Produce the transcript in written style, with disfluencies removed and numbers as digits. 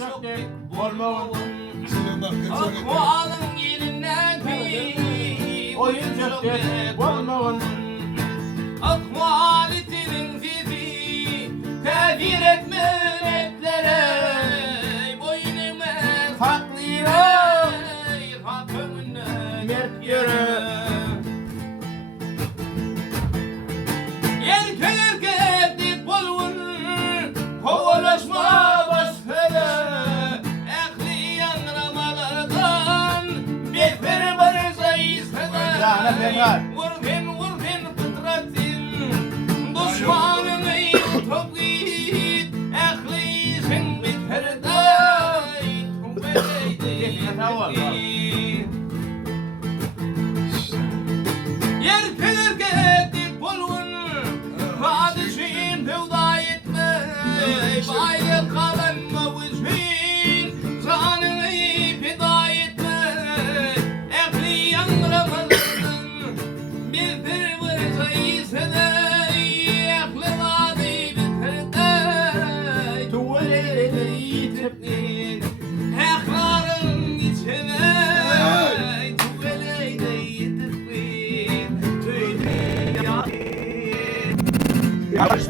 çöptek olmağın. Akvalın yerinden bir Oyun çöptek olmağın. Akvalitinin sizi tevhir etme etlere boynuma Taklira hatırına mert yürü. Erkek ettik bolun kovalaşma başfele ehli yanramalardan bekler varsa Canım bekar. Vurgun fıtratin düşmanını toplayıp ehli sen bitferday Erkek ettik bolun Padişin fevda etme Bayrı kalan mavuşin Zanını feda etme Ehli yanramalardan Bir bir varsa iyisene Ehli vadi bitirde Tuvalede yitiptin. Ehların içine Tuvalede yitiptin Yavaş